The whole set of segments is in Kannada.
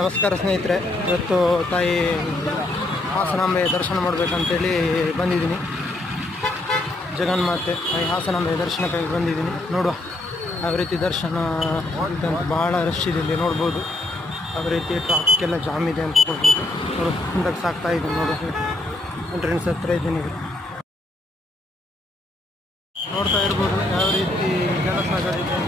ನಮಸ್ಕಾರ ಸ್ನೇಹಿತರೆ, ಇವತ್ತು ತಾಯಿ ಹಾಸನಾಂಬೆ ದರ್ಶನ ಮಾಡಬೇಕಂತೇಳಿ ಬಂದಿದ್ದೀನಿ. ಜಗನ್ಮಾತೆ ತಾಯಿ ಹಾಸನಾಂಬೆ ದರ್ಶನಕ್ಕಾಗಿ ಬಂದಿದ್ದೀನಿ. ನೋಡುವ ಯಾವ ರೀತಿ ದರ್ಶನ ಅಂತ. ಭಾಳ ರಶ್ ಇದೆ ಇಲ್ಲಿ ನೋಡ್ಬೋದು. ಯಾವ ರೀತಿ ಟ್ರಾಫಿಕ್ ಎಲ್ಲ ಜಾಮ್ ಇದೆ ಅಂತ ಹೇಳ್ಬೋದು. ನೋಡು ಮುಂದಕ್ಕೆ ಸಾಕ್ತಾ ಇದ್ದೀನಿ. ನೋಡು ಎಂಟ್ರೆನ್ಸ್ ಹತ್ರ ಇದ್ದೀನಿ. ನೋಡ್ತಾ ಇರ್ಬೋದು ಯಾವ ರೀತಿ ಜನಸಾಗರ ಇದೆ.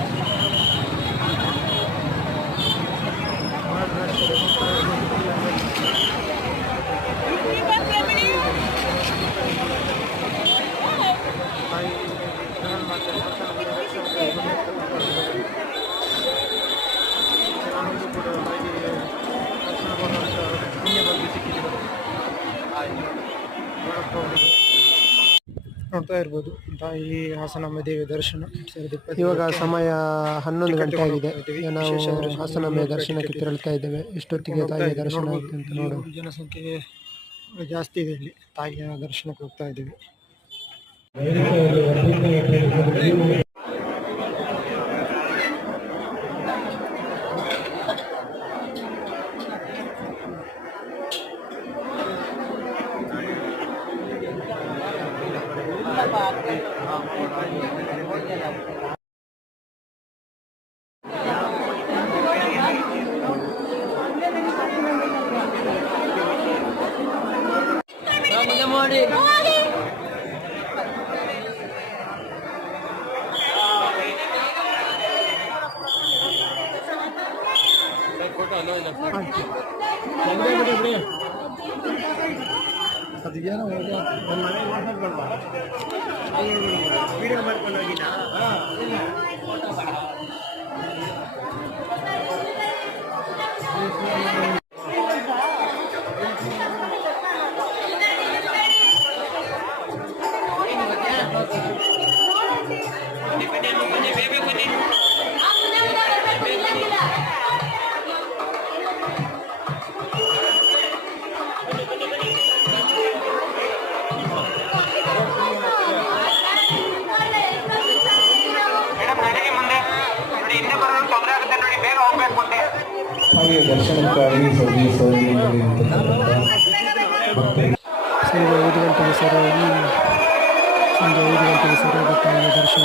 ನೋಡ್ತಾ ಇರ್ಬೋದು ತಾಯಿ ಹಾಸನಾಂಬೆ ದೇವಿ ದರ್ಶನ. ಇವಾಗ ಸಮಯ 11 ಗಂಟೆ ಆಗಿದೆ. ನಾವು ಹಾಸನಾಂಬೆ ದರ್ಶನಕ್ಕೆ ತೆರಳ್ತಾ ಇದ್ದೇವೆ. ಎಷ್ಟೊತ್ತಿಗೆ ತಾಯಿಯ ದರ್ಶನ ಆಗುತ್ತೆ ಅಂತ ನೋಡು. ಜನಸಂಖ್ಯೆ ಜಾಸ್ತಿ ಇದೆ ಇಲ್ಲಿ. ತಾಯಿಯ ದರ್ಶನಕ್ಕೆ ಹೋಗ್ತಾ ಇದ್ದೀವಿ. ಹಾಗೆ ದರ್ಶನಕ್ಕಾಗಿ ಸಂಜೆ 5 ಗಂಟೆಗೆ ಸರಿಯಾಗಿ ಸಂಜೆ 5 ಗಂಟೆಗೆ ಸರಿಯಾಗಿ ತಾಯಿಯ ದರ್ಶನ ದರ್ಶನ